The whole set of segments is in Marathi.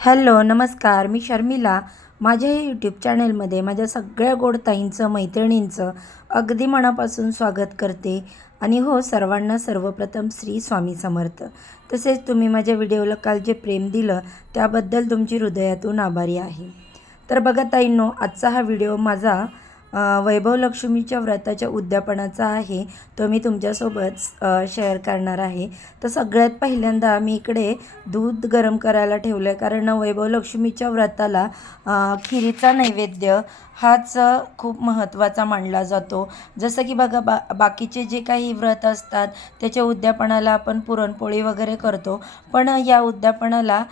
हॅलो नमस्कार, मी शर्मिला. माझ्या यूट्यूब चॅनलमध्ये माझ्या सगळ्या गोड ताईंचं मैत्रिणींचं अगदी मनापासून स्वागत करते. आणि हो, सर्वांना सर्वप्रथम श्री स्वामी समर्थ. तसेच तुम्ही माझ्या व्हिडिओला काल जे प्रेम दिलं त्याबद्दल तुमची हृदयातून आभारी आहे. तर बघा ताईंनो, आजचा हा व्हिडिओ माझा वैभव लक्ष्मीच्या व्रताच्या उद्यापनाचा आहे. तो मी तुमच्यासोबत शेअर करणार आहे. तर सगळ्यात पहिल्यांदा मी इकडे दूध गरम करायला ठेवलं आहे, कारण वैभव लक्ष्मीच्या व्रताला खिरीचा नैवेद्य हाच खूप महत्त्वाचा मानला जातो. जसं की बघा, बाकीचे जे काही व्रत असतात त्याच्या उद्यापनाला आपण पुरणपोळी वगैरे करतो, पण या उद्यापनाला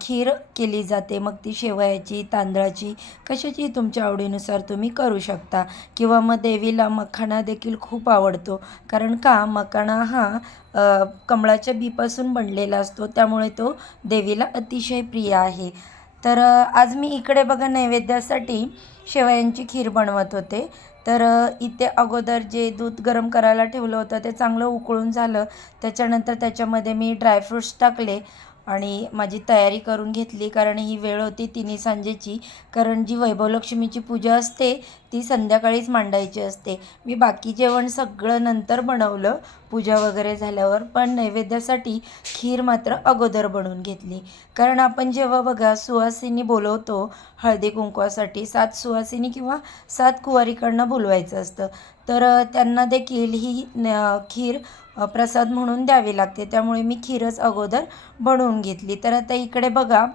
खीर केली जाते. मग ती शेवयाची, तांदळाची, कशाची तुमच्या आवडीनुसार तुम्ही करू शकता. किंवा मग देवीला मखाना देखील खूप आवडतो, कारण का मखाना हा कमळाच्या बीपासून बनलेला असतो, त्यामुळे तो देवीला अतिशय प्रिय आहे. तर आज मी इकडे बघा नैवेद्यासाठी शेवयांची खीर बनवत होते. तर इथे अगोदर जे दूध गरम करायला ठेवलं होतं ते चांगलं उकळून झालं. त्याच्यानंतर त्याच्यामध्ये मी ड्रायफ्रूट्स टाकले आणि माझी तयारी करून घेतली, कारण ही वेळ होती तिन्ही सांजेची. कारण जी वैभवलक्ष्मीची पूजा असते ती संध्याकाळीच मांडायची असते. मी बाकी जेवण सगळं नंतर बनवलं पूजा वगैरे झाल्यावर, पण नैवेद्यासाठी खीर मात्र अगोदर बनवून घेतली. कारण आपण जेव्हा बघा सुवासिनी बोलवतो हळदी कुंकवासाठी, 7 सुवासिनी किंवा 7 कुवारीकडनं बोलवायचं असतं, तर त्यांना देखील ही खीर प्रसाद म्हणून द्यावी लागते. त्यामुळे मी खीरच अगोदर बनवून घेतली. तर आता इकडे बघा,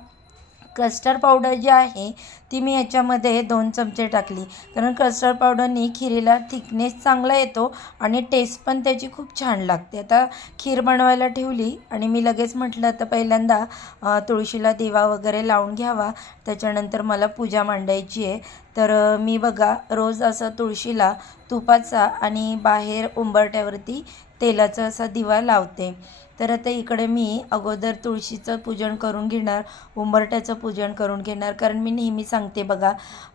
कस्टर्ड पावडर जी आहे ती मी याच्यामध्ये 2 चमचे टाकली, कारण कस्टर्ड पावडरनी खिरीला थिकनेस चांगला येतो आणि टेस्ट पण त्याची खूप छान लागते. आता खीर बनवायला ठेवली आणि मी लगेच म्हटलं आता पहिल्यांदा तुळशीला दिवा वगैरे लावून घ्यावा, त्याच्यानंतर मला पूजा मांडायची आहे. तर मी बघा रोज असं तुळशीला तुपाचा आणि बाहेर उंबरठ्यावरती तेलाचा असा दिवा लावते. तर आता इकडे मी अगोदर तुळशीचं पूजन करून घेणार, उंबरठ्याचं पूजन करून घेणार. कारण मी नेहमी सांगते बघा,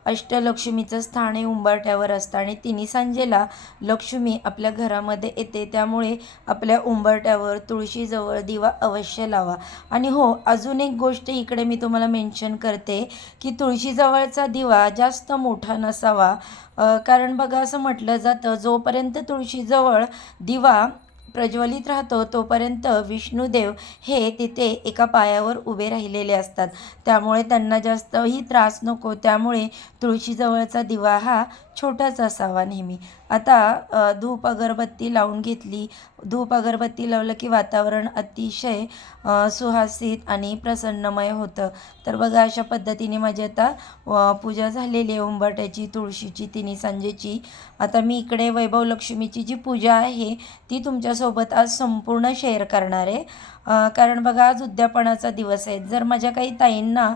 अष्टलक्ष्मीचं स्थान हे उंबरठ्यावर असतं आणि तिन्ही सांजेला लक्ष्मी आपल्या घरामध्ये येते. त्यामुळे आपल्या उंबरठ्यावर तुळशीजवळ दिवा अवश्य लावा. आणि हो, अजून एक गोष्ट इकडे मी तुम्हाला मेन्शन करते की तुळशीजवळचा दिवा जास्त मोठा नसावा. कारण बघा असं म्हटलं जातं, जोपर्यंत तुळशीजवळ दिवा प्रज्वलित राहतो तोपर्यंत विष्णुदेव हे तिथे एका पायावर उभे राहिलेले असतात. त्यामुळे त्यांना जास्तही त्रास नको, त्यामुळे तुळशीजवळचा दिवा हा छोटाच असावा नेहमी. आता धूप अगरबत्ती लावून घेतली. धूप अगरबत्ती लावलं की वातावरण अतिशय सुहासित आणि प्रसन्नमय होतं. तर बघा अशा पद्धतीने माझी आता पूजा झालेली आहे उंबरठ्याची, तुळशीची, तिन्ही सांजेची. आता मी इकडे वैभव लक्ष्मीची जी पूजा आहे ती तुमच्यासोबत आज संपूर्ण शेअर करणार आहे. कारण बघा आज उद्यापनाचा दिवस आहे. जर माझ्या काही ताईंना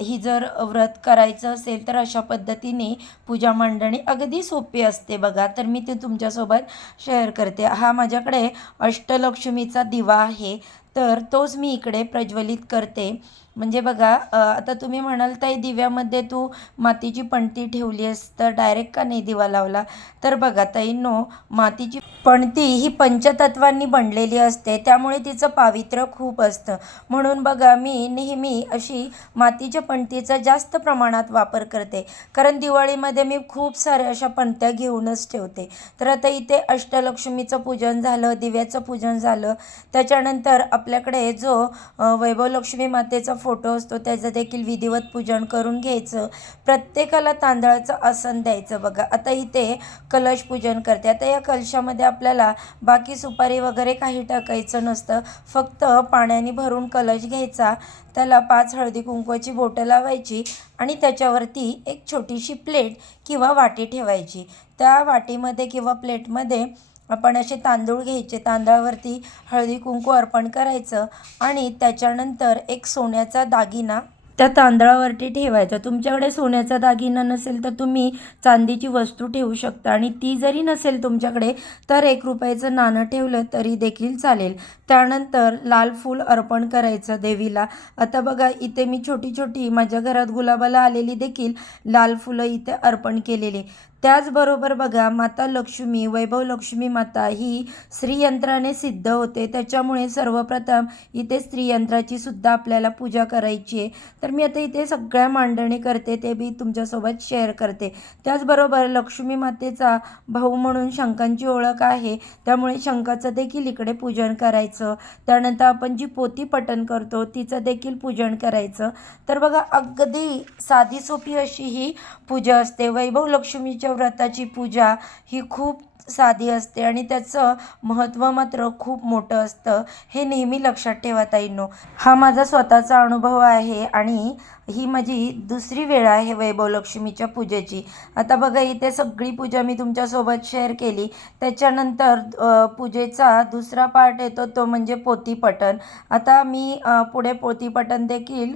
ही जर व्रत करायचं असेल तर अशा पद्धतीने पूजा मांडणी अगदी सोपी असते बघा. तर मी ते तुमच्यासोबत शेअर करते. हा माझ्याकडे अष्टलक्ष्मीचा दिवा आहे, तर तोच मी इकडे प्रज्वलित करते. म्हणजे बघा, आता तुम्ही म्हणाल ताई दिव्यामध्ये तू मातीची पणती ठेवली आहेस तर डायरेक्ट का नाही दिवा लावला. तर बघा ताईंनो, मातीची पणती ही पंचतत्वांनी बनलेली असते, त्यामुळे तिचं पावित्र्य खूप असतं. म्हणून बघा मी नेहमी अशी मातीच्या पणतीचा जास्त प्रमाणात वापर करते, कारण दिवाळीमध्ये मी खूप साऱ्या अशा पणत्या घेऊनच ठेवते. तर आता इथे अष्टलक्ष्मीचं पूजन झालं, दिव्याचं पूजन झालं, त्याच्यानंतर आपल्याकडे जो वैभवलक्ष्मी मातेचा फोटो असतो त्याचं देखील विधिवत पूजन करून घ्यायचं. प्रत्येकाला तांदळाचं आसन द्यायचं बघा. आता इथे कलश पूजन करते. आता या कलशामध्ये आपल्याला बाकी सुपारी वगैरे काही टाकायचं नसतं, फक्त पाण्याने भरून कलश घ्यायचा, त्याला 5 हळदी कुंकवाची बोटं लावायची आणि त्याच्यावरती एक छोटीशी प्लेट किंवा वाटी ठेवायची. त्या वाटीमध्ये किंवा प्लेटमध्ये आपण असे तांदूळ घ्यायचे, तांदळावरती हळदी कुंकू अर्पण करायचं आणि त्याच्यानंतर एक सोन्याचा दागिना त्या तांदळावरती ठेवायचा. तुमच्याकडे सोन्याचा दागिना नसेल तर तुम्ही चांदीची वस्तू ठेवू शकता, आणि ती जरी नसेल तुमच्याकडे तर 1 रुपयाचं नाणं ठेवलं तरी देखील चालेल. त्यानंतर लाल फूल अर्पण करायचं देवीला. आता बघा इथे मी छोटी छोटी माझ्या घरात गुलाबाला आलेली देखील लाल फुलं इथे अर्पण केलेली. त्याचबरोबर बघा, माता लक्ष्मी, वैभव लक्ष्मी माता ही श्रीयंत्राने सिद्ध होते. त्याच्यामुळे सर्वप्रथम इथे श्रीयंत्राची सुद्धा आपल्याला पूजा करायची आहे. तर मी आता इथे सगळ्या मांडणी करते, ते मी तुमच्यासोबत शेअर करते. त्याचबरोबर लक्ष्मी मातेचा भाऊ म्हणून शंखांची ओळख आहे, त्यामुळे शंखाचं देखील इकडे पूजन करायचं. त्यानंतर आपण जी पोथी पठण करतो तिचं देखील पूजन करायचं. तर बघा, अगदी साधी सोपी अशी ही पूजा असते. वैभव लक्ष्मीच्या व्रताची पूजा ही खूप साधी असते आणि त्याचं महत्त्व मात्र खूप मोठं असतं. हे नेहमी लक्षात ठेवा ताईंनो. हा माझा स्वतःचा अनुभव आहे आणि ही माझी दुसरी वेळ आहे वैभव लक्ष्मीच्या पूजेची. आता बघा, इथे सगळी पूजा मी तुमच्यासोबत शेअर केली. त्याच्यानंतर पूजेचा दुसरा पार्ट येतो, तो म्हणजे पोथीपठण. आता मी पुढे पोथीपठण देखील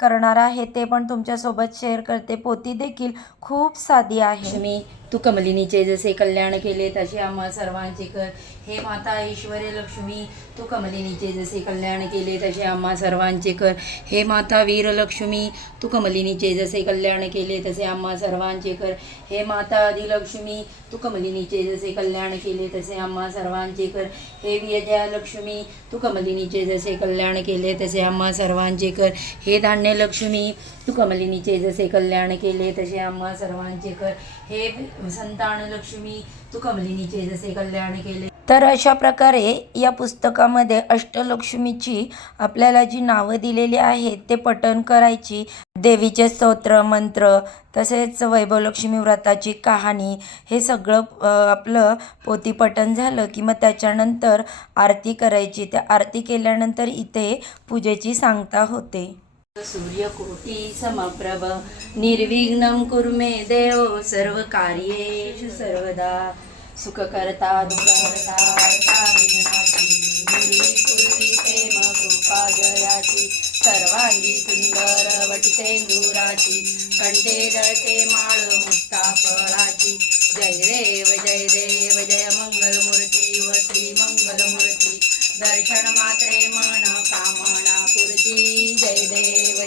करणार आहे, ते पण तुमच्यासोबत शेअर करते. पोथी देखील खूप साधी आहे. लक्ष्मी तू कमलिनीचे जसे कल्याण केले तसे आम्हा सर्वांचे कर. हे माता ऐश्वर्य लक्ष्मी तू कमलिनीचे जसे कल्याण केले तसे आम्हा सर्वांचे कर. हे माता वीरलक्ष्मी तू कमलिनीचे जसे कल्याण केले तसे आम्हा सर्वांचे कर. हे माता आदिलक्ष्मी तू कमलिनीचे जसे कल्याण केले तसे आम्हा सर्वांचे कर. हे विजयालक्ष्मी तू कमलिनीचे जसे कल्याण केले तसे आम्हा सर्वांचे कर. हे धान्यलक्ष्मी तू कमलिनीचे जसे कल्याण केले तसे आम्हा सर्वांचे कर. हे संतान लक्ष्मी तू कमलिनीचे जसे कल्याण केले. तर अशा प्रकारे या पुस्तकामध्ये अष्टलक्ष्मीची आपल्याला जी नावं दिलेली आहेत ते पठण करायची. देवीचे स्तोत्र, मंत्र, तसेच वैभवलक्ष्मी व्रताची कहाणी, हे सगळं आपलं पोथीपठण झालं की मग त्याच्यानंतर आरती करायची. त्या आरती केल्यानंतर इथे पूजेची सांगता होते. सूर्यकोटी समप्रभ निर्विघ्नं कुरु मे देव सर्व कार्येषु सर्वदा. सुखकर्ता दुःखहर्ता हर्ता विघ्नाची पूर्वी प्रेम कृपा जयाची. सर्वांगी सुंदर वटितेंदुराची कंठे जळते माळ मुक्ता फळाची. जय देव जय मंगलमूर्ती व श्री मंगलमूर्ती. दर्शन मात्रे मन कामना पूर्ती. जय देव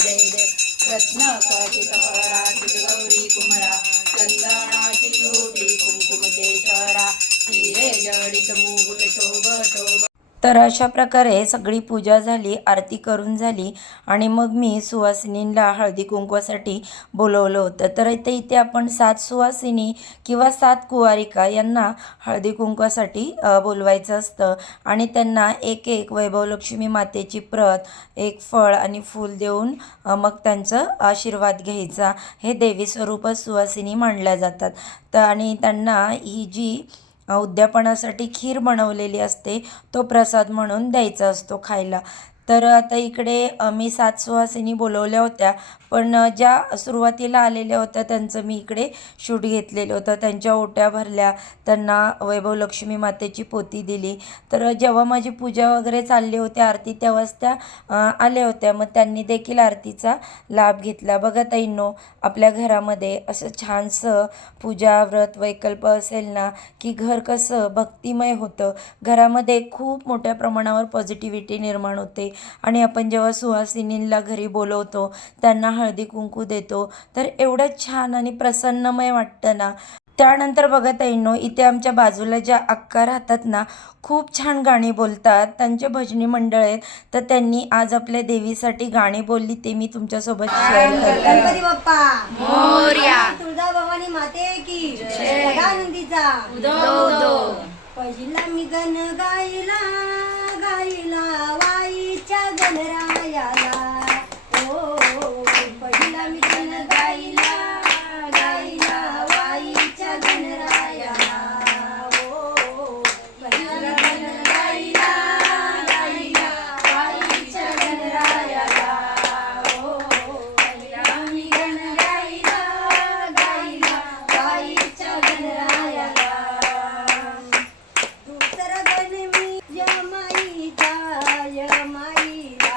रत्न खचित पराचित गौरी कुमरा. चंदनाची लोटी कुंकुमतेश्वरा. हिरे जडित मुकुट शोभतो. तर अशा प्रकारे सगळी पूजा झाली, आरती करून झाली आणि मग मी सुवासिनींना हळदी कुंकवासाठी बोलवलं होतं. तर इथे आपण 7 सुवासिनी किंवा 7 कुवारिका यांना हळदी कुंकवासाठी बोलवायचं असतं आणि त्यांना एक एक वैभवलक्ष्मी मातेची प्रत, एक फळ आणि फूल देऊन मग त्यांचं आशीर्वाद घ्यायचा. हे देवी स्वरूपच सुवासिनी मानल्या जातात. आणि त्यांना ही जी उद्यापनासाठी खीर बनवलेली असते तो प्रसाद म्हणून द्यायचा असतो खायला. तर आता इकडे मी 7 सुवासिनी बोलवल्या होत्या, पण ज्या सुरुवातीला आलेल्या होत्या त्यांचं मी इकडे शूट घेतलेलं होतं. त्यांच्या ओट्या भरल्या, त्यांना वैभवलक्ष्मी मातेची पोथी दिली. तर जेव्हा माझी पूजा वगैरे चालली होती आरती, तेव्हाच त्या आल्या होत्या. मग त्यांनी देखील आरतीचा लाभ घेतला. बघा ताईंनो, आपल्या घरामध्ये असं छानसं पूजा व्रत वैकल्प असेल ना की घर कसं भक्तिमय होतं. घरामध्ये खूप मोठ्या प्रमाणावर पॉझिटिव्हिटी निर्माण होते आणि आपण जेव्हा सुवासिनींना घरी बोलवतो, त्यांना हळदी कुंकू देतो, तर एवढं छान आणि प्रसन्नमय वाटतं ना. त्यानंतर बघा ताईंनो, इथे आमच्या बाजूला ज्या अक्का राहतात ना, खूप छान गाणी बोलतात. त्यांचे भजनी मंडळ आहेत. तर त्यांनी आज आपल्या देवीसाठी गाणी बोलली, ते मी तुमच्यासोबत शेअर करते. गणपती बाप्पा मोरया. तुळजा भवानी माते की सदानंदीचा उदो. पहिला मी गण गायला गायला वाईच्या गणरायाला. ओ पहिला मी गण गायला गायला वाईच्या गणरायाला. ओ पहिला गण गायला गायला वाईच्या गणरायाला. ओ पहिला मी गण गायला गायला वाईच्या गणरायाला. दुसरा गण मी यमाईचा यमाईला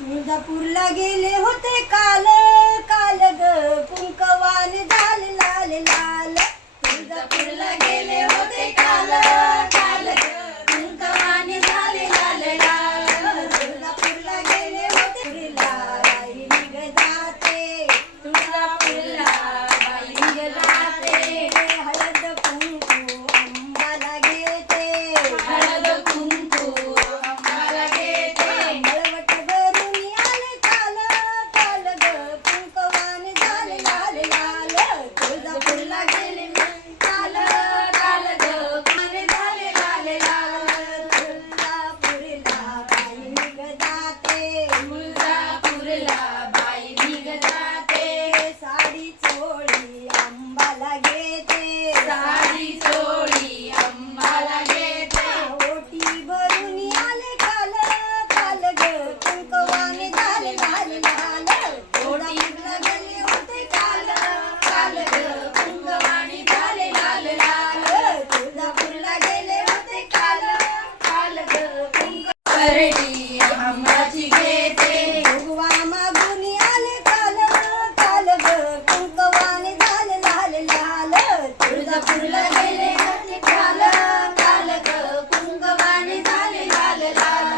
तुळजापूरला गेले होते काल काल ग कुंकवान झाल लाल लाल. तुळजापूरला गेले होते काल काल ग कुंकवान झाल लाल लाल. तुळजापूरला गेले होते बाई निघ जाते. तुळजापूरला बाई निघ जाते. हळद कुंकू अंबाला घेते. हळद कुंकू अंबाला घेते. मळवट भरून आले काल काल ग कुंकवान झाल लाल लाल. तुळजापूरला गेले काल काल ग कुंकवान झाल लाल लाल. तुळजापूरला बाई निघ जाते. तुळजापूरला बाई निघ जाते. साडी चोळी अंबाला घेते. साडी चोळी अंबाला घेते. ओटी भरून आले काल काल ग कुंकवान झाल लाल लाल. तुळजापूरला गेले होते काल काल ग कुंकवान झाल लाल लाल. तुळजापूरला गेले होते काल काल ग कुंकवान आंबाची घेते. भगवा मागून आले काल काल ग कुंकवान झाल लाल लाल. तुळजापूरला गेले होते काल काल ग कुंकवान झाल लाल लाल.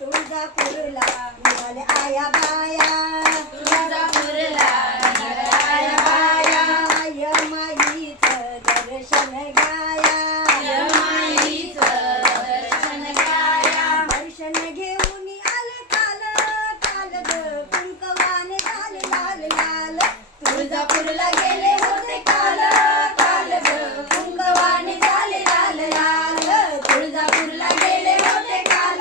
तुळजापूरला निघाले आया बाया. तुळजापूरला निघाले आया बाया. यमाईचं दर्शन घ्याया. यमाईचं दर्शन घ्याया. दर्शन घेऊन आले काल काल ग कुंकवान झाल लाल लाल. तुळजापूरला गेले होते काल काल ग कुंकवान झाल लाल लाल. तुळजापूरला गेले होते काल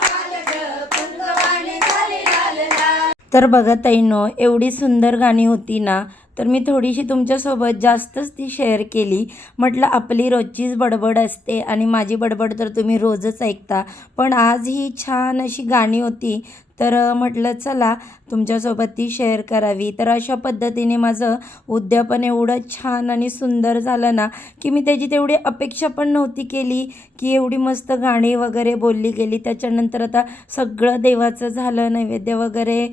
काल ग कुंकवान झाल लाल लाल. तर बघा ताईंनो, एवढी सुंदर गाणी होती ना, तर मी थोडीशी तुमच्यासोबत जास्तच ती शेअर केली. म्हटलं आपली रोजचीच बडबड असते आणि माझी बडबड तर तुम्ही रोजच ऐकता, पण आज ही छान अशी गाणी होती, तर म्हटलं चला तुमच्यासोबत ती शेअर करावी. तर अशा पद्धतीने माझं उद्यापन एवढं छान आणि सुंदर झालं ना, की मी त्याची तेवढी अपेक्षा पण नव्हती केली की एवढी मस्त गाणी वगैरे बोलली गेली. त्याच्यानंतर आता सगळं देवाचं झालं, नैवेद्य वगैरे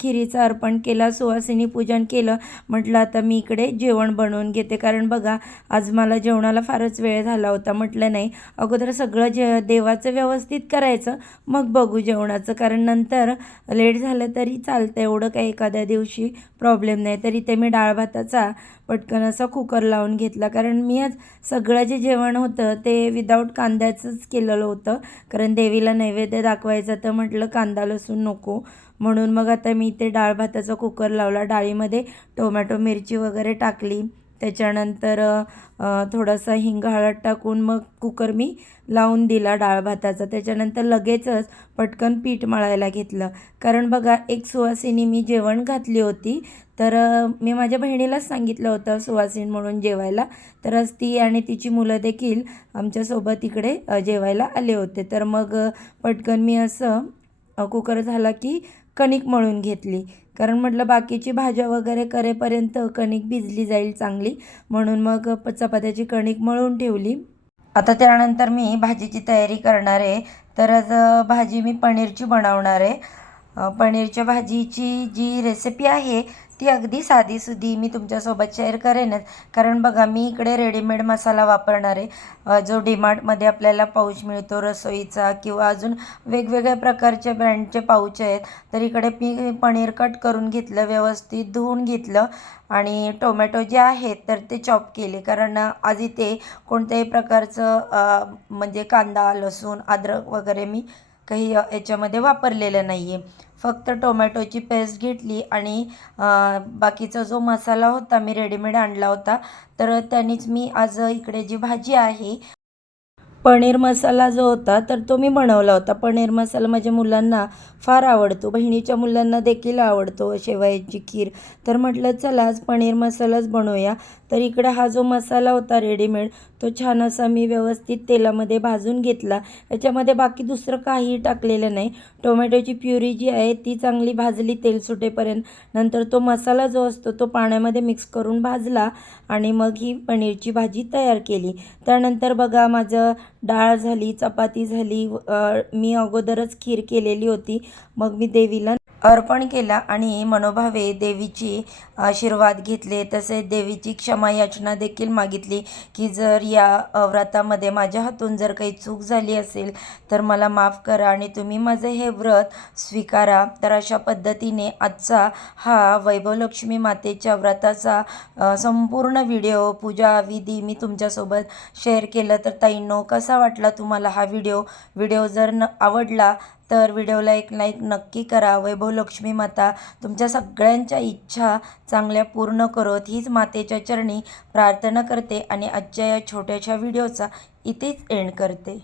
खिरीचं अर्पण केला, सुवासिनी पूजन केलं. म्हटलं आता मी इकडे जेवण बनवून घेते, कारण बघा आज मला जेवणाला फारच वेळ झाला होता. म्हटलं नाही, अगोदर सगळं देवाचं व्यवस्थित करायचं, मग बघू जेवणाचं, कारण नंतर लेट झालं तरी चालतं, एवढं काही एखाद्या दिवशी प्रॉब्लेम नाही. तरी ते मी डाळ भाताचा पटकन असा कुकर लावून घेतला, कारण मी आज सगळं जे जेवण होतं ते विदाऊट कांद्याचंच केलेलं होतं, कारण देवीला नैवेद्य दाखवायचा, तर म्हटलं कांदा लसूण नको, म्हणून मग आता मी ते डाळ भाताचा कुकर लावला. डाळीमध्ये टोमॅटो मिरची वगैरे टाकली, त्याच्यानंतर थोडासा हिंग हळद टाकून मग कुकर मी लावून दिला डाळ भाताचा. त्याच्यानंतर लगेचच पटकन पीठ मळायला घेतलं, कारण बघा एक सुवासिनी मी जेवण घातली होती, तर मी माझ्या बहिणीलाच सांगितलं होतं सुवासिनी म्हणून जेवायला, तर आज ती आणि तिची मुलं देखील आमच्यासोबत इकडे जेवायला आले होते. तर मग पटकन मी असं कुकर झाला की कणिक मळून घेतली, कारण म्हटलं बाकीची भाज्या वगैरे करेपर्यंत कणिक भिजली जाईल चांगली, म्हणून मग चपात्याची कणिक मळून ठेवली. आता त्यानंतर मी भाजीची तयारी करणार आहे. तर आज भाजी मी पनीरची बनवणार आहे. पनीरच्या भाजीची जी रेसिपी आहे ती अगदी साधीसुधी मी तुमच्यासोबत शेअर करेनच, कारण बघा मी इकडे रेडीमेड मसाला वापरणार आहे, जो डीमार्टमध्ये आपल्याला पाऊच मिळतो रसोईचा, किंवा अजून वेगवेगळ्या प्रकारचे ब्रँडचे पाऊच आहेत. तर इकडे मी पनीर कट करून घेतलं, व्यवस्थित धुवून घेतलं, आणि टोमॅटो जे आहेत तर ते चॉप केले, कारण आज इथे कोणत्याही प्रकारचं म्हणजे कांदा लसूण अद्रक वगैरे मी काही याच्यामध्ये वापरलेलं नाही आहे. फक्त टोमॅटोची पेस्ट घेतली आणि बाकीचा जो मसाला होता मी रेडीमेड आणला होता, तर त्यानेच मी आज इकडे जी भाजी आहे पनीर मसाला जो होता तर तो मी बनवला होता. पनीर मसाला माझ्या मुलांना फार आवडतो, बहिणीच्या मुलांना देखील आवडतो, शेवयाची खीर. तर म्हटलं चला आज पनीर मसालाच बनवूया. तर इकडे हा जो मसाला होता रेडीमेड तो छान असा मी व्यवस्थित तेलामध्ये भाजून घेतला. याच्यामध्ये बाकी दुसरं काहीही टाकलेलं नाही. टोमॅटोची प्युरी जी आहे ती चांगली भाजली तेल सुटेपर्यंत. नंतर तो मसाला जो असतो तो पाण्यामध्ये मिक्स करून भाजला आणि मग ही पनीरची भाजी तयार केली. त्यानंतर बघा माझं डाळ झाली, चपाती झाली, मी अगोदरच खीर केलेली होती. मग मी देवीला अर्पण केला आणि मनोभावे देवीची आशीर्वाद घेतले. तसेच देवीची क्षमा याचना देखील मागितली की जर या व्रतामध्ये माझ्या हातून जर काही चूक झाली असेल तर मला माफ करा आणि तुम्ही माझं हे व्रत स्वीकारा. तर अशा पद्धतीने आजचा हा वैभवलक्ष्मी मातेच्या व्रताचा संपूर्ण व्हिडिओ पूजा विधी मी तुमच्यासोबत शेअर केलं. तर ताईंनो, कसा वाटला तुम्हाला हा व्हिडिओ जर आवडला तर व्हिडिओला एक लाईक नक्की करा. वैभवलक्ष्मी माता तुमच्या सगळ्यांच्या इच्छा चांगल्या पूर्ण करोत हीच मातेच्या चरणी प्रार्थना करते आणि आजच्या या छोट्याशा व्हिडिओचा इथेच एंड करते.